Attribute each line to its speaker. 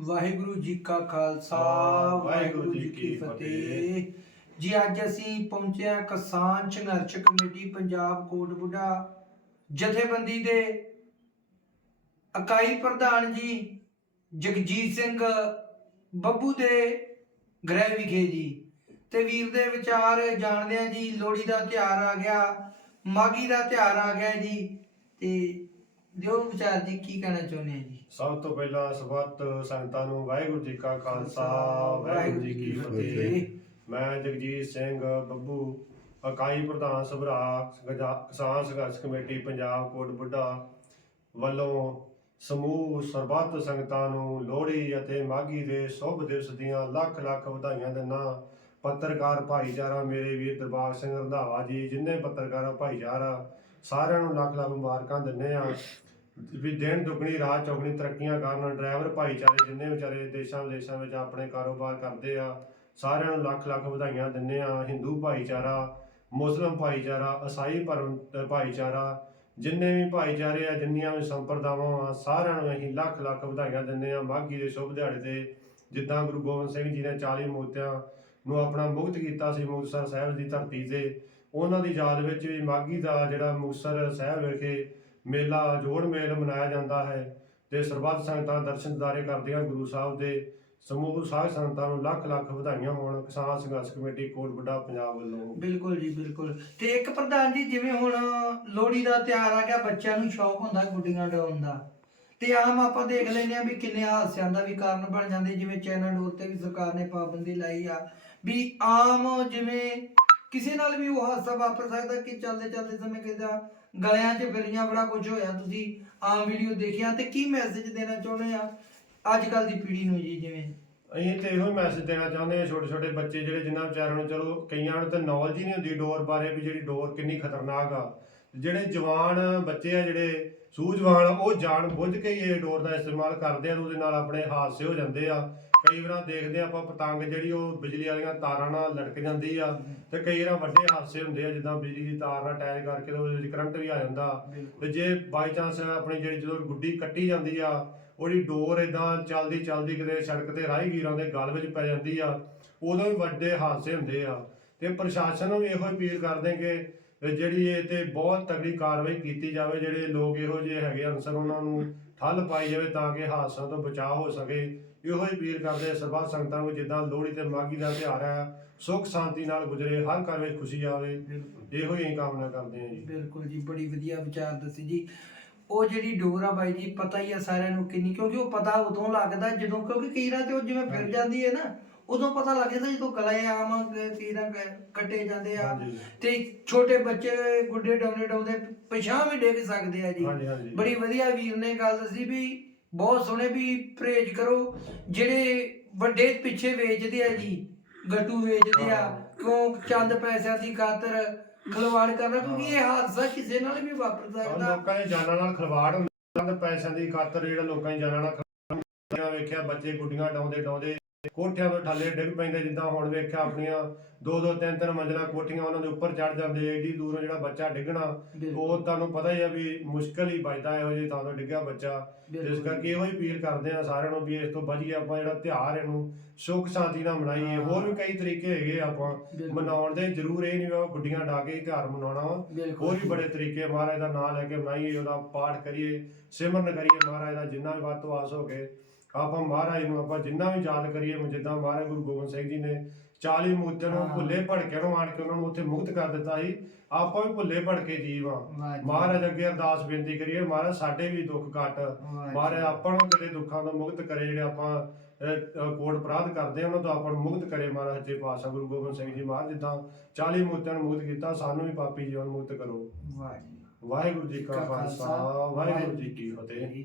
Speaker 1: ਵਾਹਿਗੁਰੂ ਜੀ ਕਾ ਖਾਲਸਾ ਵਾਹਿਗੁਰੂ ਜੀ ਕੀ ਫਤਿਹ। ਜੀ ਅੱਜ ਅਸੀਂ ਪਹੁੰਚੇ ਹਾਂ ਕਿਸਾਨ ਸੰਘਰਸ਼ ਕਮੇਟੀ ਪੰਜਾਬ ਕੋਟਬੁੱਢਾ ਜਥੇਬੰਦੀ ਦੇ ਇਕਾਈ ਪ੍ਰਧਾਨ ਜੀ ਜਗਜੀਤ ਸਿੰਘ ਬੱਬੂ ਦੇ ਗ੍ਰਹਿ ਵਿਖੇ ਜੀ। ਤੇ ਵੀਰ ਦੇ ਵਿਚਾਰ ਜਾਣਦੇ ਆ ਜੀ ਲੋਹੜੀ ਦਾ ਤਿਉਹਾਰ ਆ ਗਿਆ ਮਾਗੀ ਦਾ ਤਿਉਹਾਰ ਆ ਗਿਆ ਜੀ। ਤੇ ਦਿਓ ਵਿਚਾਰ ਜੀ ਕੀ ਕਹਿਣਾ ਚਾਹੁੰਦੇ ਆ ਜੀ?
Speaker 2: ਸਭ ਤੋਂ ਪਹਿਲਾਂ ਸਬਤ ਸੰਗਤਾਂ ਨੂੰ ਵਾਹਿਗੁਰੂ ਜੀ ਕਾ ਖਾਲਸਾ ਵਾਹਿਗੁਰੂ ਜੀ ਕੀ ਫਤਿਹ। ਮੈਂ ਜਗਜੀਤ ਸਿੰਘ ਬੱਬੂ ਇਕਾਈ ਪ੍ਰਧਾਨ ਸਭਰਾ ਕਿਸਾਨ ਸੰਘਰਸ਼ ਕਮੇਟੀ ਪੰਜਾਬ ਕੋਟ ਬੁੱਢਾ ਵੱਲੋਂ ਸਮੂਹ ਸਰਬੱਤ ਸੰਗਤਾਂ ਨੂੰ ਲੋਹੜੀ ਅਤੇ ਮਾਘੀ ਦੇ ਸ਼ੁਭ ਦਿਵਸ ਦੀਆਂ ਲੱਖ ਲੱਖ ਵਧਾਈਆਂ ਦਿੰਦਾ ਪੱਤਰਕਾਰ ਭਾਈਚਾਰਾ ਮੇਰੇ ਵੀਰ ਦਰਬਾਰ ਸਿੰਘ ਰੰਧਾਵਾ ਜੀ ਜਿੰਨੇ ਪੱਤਰਕਾਰ ਭਾਈਚਾਰਾ ਸਾਰਿਆਂ ਨੂੰ ਲੱਖ ਲੱਖ ਮੁਬਾਰਕਾਂ ਦਿੰਦੇ ਆ ਵੀ ਦਿਨ ਦੁਗਣੀ, ਰਾਤ ਚੌਗਣੀ ਤਰੱਕੀਆਂ ਕਰਨ ਡਰਾਈਵਰ, ਭਾਈਚਾਰੇ ਜਿੰਨੇ ਵਿਚਾਰੇ ਦੇਸ਼ਾਂ ਵਿਦੇਸ਼ਾਂ ਵਿੱਚ ਆਪਣੇ ਕਾਰੋਬਾਰ ਕਰਦੇ ਆ, ਸਾਰਿਆਂ ਨੂੰ ਲੱਖ ਲੱਖ ਵਧਾਈਆਂ ਦਿੰਦੇ ਆ ਹਿੰਦੂ ਭਾਈਚਾਰਾ, ਮੁਸਲਮ ਭਾਈਚਾਰਾ ਈਸਾਈ ਧਰਮ ਭਾਈਚਾਰਾ, ਜਿੰਨੇ ਵੀ ਭਾਈਚਾਰੇ ਆ, ਜਿੰਨੀਆਂ ਵੀ ਸੰਪਰਦਾਵਾਂ ਆ, ਸਾਰਿਆਂ ਨੂੰ ਅਸੀਂ ਲੱਖ ਲੱਖ ਵਧਾਈਆਂ ਦਿੰਦੇ ਆ ਮਾਘੀ ਦੇ ਸ਼ੁਭ ਦਿਹਾੜੇ ਤੇ ਜਿੱਦਾਂ ਗੁਰੂ ਗੋਬਿੰਦ ਸਿੰਘ ਜੀ ਨੇ 40 ਮੋਤਿਆਂ ਨੂੰ ਆਪਣਾ ਮੁਕਤ ਕੀਤਾ ਸੀ, ਮੁਕਤਸਰ ਸਾਹਿਬ ਦੀ ਧਰਤੀ ਤੇ। ਉਹਨਾਂ ਦੀ ਯਾਦ ਵਿੱਚ ਵੀ ਮਾਘੀ ਦਾ ਜਿਹੜਾ ਮੁਕਤਸਰ ਸਾਹਿਬ ਵਿਖੇ ਮੇਲਾ ਜੋੜ ਮੇਲ ਮਨਾਇਆ ਜਾਂਦਾ ਹੈ ਤੇ ਸਰਬੱਤ ਸੰਗਤਾਂ ਦਰਸ਼ਨ ਦਿਦਾਰੇ ਕਰਦੀਆਂ ਗੁਰੂ ਸਾਹਿਬ ਦੇ। ਸਮੂਹ ਸਾਧ ਸੰਗਤਾਂ ਨੂੰ ਲੱਖ ਲੱਖ ਵਧਾਈਆਂ ਹੋਣ। ਕਿਸਾਨ ਸੰਘਰਸ਼ ਕਮੇਟੀ ਕੋਟ ਵੱਡਾ ਪੰਜਾਬ ਵੱਲੋਂ।
Speaker 1: ਬਿਲਕੁਲ ਜੀ, ਬਿਲਕੁਲ। ਤੇ ਇੱਕ ਪ੍ਰਧਾਨ ਜੀ, ਜਿਵੇਂ ਹੁਣ ਲੋਹੜੀ ਦਾ ਤਿਉਹਾਰ ਆ ਗਿਆ, ਬੱਚਿਆਂ ਨੂੰ ਸ਼ੌਕ ਹੁੰਦਾ ਗੁੱਡੀਆਂ ਡਾਉਣ ਦਾ। ਤੇ ਆਮ ਆਪਾਂ ਦੇਖ ਲੈਂਦੇ ਆ ਵੀ ਕਿੰਨੇ ਹਾਦਸਿਆਂ ਦਾ ਵੀ ਕਾਰਨ ਬਣ ਜਾਂਦੇ। ਜਿਵੇਂ ਚਾਈਨਾ ਡੋਰ ਤੇ ਵੀ ਸਰਕਾਰ ਨੇ ਪਾਬੰਦੀ ਲਾਈ ਆ ਵੀ ਆਮ ਜਿਵੇਂ ਕਿਸੇ ਨਾਲ ਵੀ ਉਹ ਹਾਦਸਾ ਵਾਪਰ ਸਕਦਾ ਕਿ ਚੱਲਦੇ ਚੱਲਦੇ ਸਮੇਂ ਕਿਦਾ ਗਲਿਆਂ 'ਚ ਫਿਰੀਆਂ ਬੜਾ ਕੁਝ ਹੋਇਆ, ਤੁਸੀਂ ਆਮ ਵੀਡੀਓ ਦੇਖਿਆ ਤੇ ਕੀ ਮੈਸੇਜ ਦੇਣਾ ਚਾਹੁੰਦੇ ਆ ਅੱਜ ਕੱਲ ਦੀ ਪੀੜ੍ਹੀ ਨੂੰ ਜੀ ਜਿਵੇਂ?
Speaker 2: ਅਸੀਂ ਤੇ ਇਹੋ ਮੈਸੇਜ ਦੇਣਾ ਚਾਹੁੰਦੇ ਹਾਂ ਛੋਟੇ ਛੋਟੇ ਬੱਚੇ ਜਿਹੜੇ ਜਿਨ੍ਹਾਂ ਵਿਚਾਰਿਆਂ ਨੂੰ ਚਲੋ ਕਈਆਂ ਨੂੰ ਤਾਂ ਨੌਲੇਜ ਹੀ ਨਹੀਂ ਹੁੰਦੀ ਡੋਰ ਬਾਰੇ ਵੀ ਜਿਹੜੀ ਡੋਰ ਕਿੰਨੀ ਖਤਰਨਾਕ ਆ। ਜਿਹੜੇ ਜਵਾਨ ਬੱਚੇ ਆ ਜਿਹੜੇ ਸੂਝਵਾਨ, ਉਹ ਜਾਣ ਬੁੱਝ ਕੇ ਹੀ ਇਹ ਡੋਰ ਦਾ ਇਸਤੇਮਾਲ ਕਰਦੇ ਆ ਉਹਦੇ ਨਾਲ ਆਪਣੇ ਹਾਦਸੇ ਹੋ ਜਾਂਦੇ ਆ। ਕਈ ਵਾਰ ਦੇਖਦੇ ਆ ਆਪਾਂ ਪਤੰਗ ਜਿਹੜੀ ਉਹ ਬਿਜਲੀ ਵਾਲੀਆਂ ਤਾਰਾਂ ਨਾਲ ਲਟਕ ਜਾਂਦੀ ਆ ਤੇ ਕਈ ਵਾਰ ਵੱਡੇ ਹਾਦਸੇ ਹੁੰਦੇ ਆ, ਜਿੱਦਾਂ ਬਿਜਲੀ ਦੀ ਤਾਰ ਨਾਲ ਅਟੈਚ ਕਰਕੇ ਉਹਦੇ ਵਿੱਚ ਕਰੰਟ ਵੀ ਆ ਜਾਂਦਾ। ਤੇ ਜੇ ਬਾਈ ਚਾਂਸ ਆਪਣੀ ਜਿਹੜੀ ਜਦੋਂ ਗੁੱਡੀ ਕੱਟੀ ਜਾਂਦੀ ਆ, ਉਹਦੀ ਡੋਰ ਇਦਾਂ ਚੱਲਦੀ ਚੱਲਦੀ ਕਿਤੇ ਸੜਕ ਤੇ ਰਾਹਗੀਰਾਂ ਦੇ ਗਲ ਵਿੱਚ ਪੈ ਜਾਂਦੀ ਆ, ਉਦੋਂ ਵੀ ਵੱਡੇ ਹਾਦਸੇ ਹੁੰਦੇ ਆ। ਤੇ ਪ੍ਰਸ਼ਾਸਨ ਨੂੰ ਵੀ ਇਹੋ ਅਪੀਲ ਕਰਦੇ ਕਿ ਜਿਹੜੀ ਇਹ ਤੇ ਬਹੁਤ ਤਗੜੀ ਕਾਰਵਾਈ ਕੀਤੀ ਜਾਵੇ ਜਿਹੜੇ ਲੋਕ ਇਹੋ ਜਿਹੇ ਹੈਗੇ ਅਨਸਰ ਉਹਨਾਂ ਨੂੰ ਠੱਲ ਪਾਈ ਜਾਵੇ ਤਾਂ ਕਿ ਹਾਦਸਿਆਂ ਤੋਂ ਬਚਾਅ ਹੋ ਸਕੇ। ਇਹੋ ਹੀ ਅਪੀਲ ਕਰਦੇ ਸਰਬੱਤ ਸੰਗਤਾਂ ਨੂੰ ਜਿੱਦਾਂ ਲੋਹੜੀ ਤੇ ਮਾਘੀ ਦਾ ਤਿਉਹਾਰ ਹੈ ਸੁੱਖ ਸ਼ਾਂਤੀ ਨਾਲ ਗੁਜ਼ਰੇ ਹਰ ਘਰ ਵਿੱਚ ਖੁਸ਼ੀ ਆਵੇ। ਇਹੋ ਹੀ ਕਾਮਨਾ ਕਰਦੇ ਹਾਂ ਜੀ।
Speaker 1: ਬਿਲਕੁਲ ਜੀ ਬੜੀ ਵਧੀਆ ਵਿਚਾਰ ਦੱਸੀ ਜੀ। ਉਹ ਜਿਹੜੀ ਡੋਰ ਬਾਈ ਜੀ ਪਤਾ ਹੀ ਆ ਸਾਰਿਆਂ ਨੂੰ ਕਿੰਨੀ ਕਿਉਂਕਿ ਉਹ ਪਤਾ ਉਦੋਂ ਲੱਗਦਾ ਜਦੋਂ ਕਿਉਂਕਿ ਕਈਰਾਂ ਤੇ ਉਹ ਜਿਵੇਂ ਫਿਰ। ਜਾਂਦੀ ਹੈ ਨਾ ਉਦੋਂ ਪਤਾ ਲੱਗ ਜਾਂਦਾ ਗਲੇ ਆਮ ਕਈਰਾਂ ਕੱਟੇ ਜਾਂਦੇ ਆ।
Speaker 2: ਹਾਂਜੀ।
Speaker 1: ਤੇ ਛੋਟੇ ਬੱਚੇ ਗੁੱਡੇ ਡਾਉਣੇ ਡਾਉਂਦੇ ਪਿਛਾਂ ਵੀ ਡਿੱਗ ਸਕਦੇ ਆ ਜੀ।
Speaker 2: ਹਾਂਜੀ ਹਾਂਜੀ।
Speaker 1: ਬੜੀ ਵਧੀਆ ਵੀਰ ਨੇ ਗੱਲ ਦੱਸੀ ਵੀ ਬਹੁਤ ਸੋਹਣੇ ਵੀ ਪਰਹੇਜ ਕਰੋ ਜਿਹੜੇ ਵੱਡੇ ਪਿੱਛੇ ਵੇਚਦੇ ਆ ਜੀ ਗੱਟੂ ਵੇਚਦੇ ਆ ਕਿਉਂ ਚੰਦ ਪੈਸਿਆਂ ਦੀ ਖਾਤਰ ਖਲਵਾੜ ਕਰਨਾ ਕਿਉਂਕਿ ਇਹ ਹਾਦਸਾ ਕਿਸੇ ਨਾਲ ਵੀ ਵਾਪਰ
Speaker 2: ਔਰ
Speaker 1: ਸਕਦਾ
Speaker 2: ਲੋਕਾਂ ਦੇ ਜਾਨਾਂ ਨਾਲ ਖਿਲਵਾੜ ਹੁੰਦਾ ਤੇ ਪੈਸਿਆਂ ਦੀ ਖਾਤਰ ਜਿਹੜਾ ਲੋਕਾਂ ਦੀ ਜਾਨਾਂ ਨਾਲ ਖਿਲਵਾੜ ਹੁੰਦਾ। ਵੇਖਿਆ ਬੱਚੇ ਗੁੱਡੀਆਂ ਡਾਉਂਦੇ ਡਾਉਂਦੇ ਕੋਠਿਆਂ ਤੋਂ ਥੱਲੇ ਡਿੱਗ ਪੈਂਦੇ ਜਿੱਦਾਂ ਹੁਣ ਵੇਖਿਆ ਆਪਣੀਆਂ ਦੋ ਦੋ ਤਿੰਨ ਤਿੰਨ ਮੰਜ਼ਲਾਂ ਕੋਠੀਆਂ ਉਹਨਾਂ ਦੇ ਉੱਪਰ ਚੜ ਜਾਂਦੇ ਏਡੀ ਦੂਰੋਂ ਜਿਹੜਾ ਬੱਚਾ ਡਿੱਗਣਾ ਉਹ ਤੁਹਾਨੂੰ ਪਤਾ ਹੀ ਆ ਵੀ ਮੁਸ਼ਕਲ ਹੀ ਬਚਦਾ ਇਹੋ ਜਿਹੀ ਥਾਂ ਤੋਂ ਡਿੱਗਿਆ ਬੱਚਾ। ਇਸ ਕਰਕੇ ਇਹੋ ਹੀ ਅਪੀਲ ਕਰਦੇ ਆ ਸਾਰਿਆਂ ਨੂੰ ਵੀ ਇਸ ਤੋਂ ਬਚੀਏ ਆਪਾਂ ਜਿਹੜਾ ਤਿਉਹਾਰ ਇਹਨੂੰ ਸੁੱਖ ਸ਼ਾਂਤੀ ਨਾਲ ਮਨਾਈਏ। ਹੋਰ ਵੀ ਕਈ ਤਰੀਕੇ ਹੈਗੇ ਆਪਾਂ। ਮਨਾਉਣ ਦੇ ਜ਼ਰੂਰ ਇਹ ਨਹੀਂ ਵੀ ਗੁੱਡੀਆਂ ਡਾ ਕੇ ਹੀ ਤਿਉਹਾਰ ਮਨਾਉਣਾ ਵਾ। ਹੋਰ ਵੀ ਬੜੇ ਤਰੀਕੇ ਮਹਾਰਾਜ ਦਾ ਨਾਮ ਲੈ ਕੇ ਬਣਾਈਏ ਉਹਦਾ ਪਾਠ ਕਰੀਏ ਸਿਮਰਨ ਕਰੀਏ ਮਹਾਰਾਜ ਦਾ ਜਿੰਨਾ ਵੀ ਵੱਧ ਤੋਂ ਆਸ ਹੋ ਕੇ ਆਪਾਂ ਮਹਾਰਾਜ ਨੂੰ ਆਪਾਂ ਜਿੰਨਾ ਵੀ ਯਾਦ ਕਰੀਏ ਜਿੱਦਾਂ ਮਹਾਰਾਜ ਗੁਰੂ ਗੋਬਿੰਦ ਸਿੰਘ ਜੀ ਨੇ 40 ਮੂਰਤੀਆਂ ਨੂੰ। ਭੁੱਲੇ ਭੜਕੇ ਨੂੰ ਆਣ ਕੇ ਉਹਨਾਂ ਨੂੰ ਉੱਥੇ ਮੁਕਤ ਕਰ ਦਿੱਤਾ ਸੀ। ਆਪਾਂ ਵੀ ਭੁੱਲੇ ਭੜਕੇ ਜੀਵ ਆ ਮਹਾਰਾਜ ਅੱਗੇ ਅਰਦਾਸ ਬੇਨਤੀ ਕਰੀਏ ਮਹਾਰਾਜ ਸਾਡੇ ਵੀ ਦੁੱਖ ਕੱਟ ਮਹਾਰਾਜ ਆਪਾਂ ਨੂੰ ਕਿਤੇ ਦੁੱਖਾਂ ਤੋਂ ਮੁਕਤ ਕਰੇ ਜਿਹੜੇ ਆਪਾਂ ਕੋਟ ਅਪਰਾਧ ਕਰਦੇ ਉਹਨਾਂ ਤੋਂ ਆਪਾਂ ਨੂੰ ਮੁਕਤ ਕਰੇ ਮਹਾਰਾਜ ਜੀ ਪਾਤਸ਼ਾਹ ਗੁਰੂ ਗੋਬਿੰਦ ਸਿੰਘ ਜੀ ਮਹਾਰਾਜ ਜਿੱਦਾਂ 40 ਮੂਰਤੀਆਂ ਨੂੰ ਮੁਕਤ ਕੀਤਾ ਸਾਨੂੰ ਵੀ ਪਾਪੀ ਜੀਵਨ ਮੁਕਤ ਕਰੋ। ਵਾਹਿਗੁਰੂ ਜੀ ਕਾ ਖਾਲਸਾ। ਵਾਹਿਗੁਰੂ ਜੀ ਕੀ ਫਤਿਹ।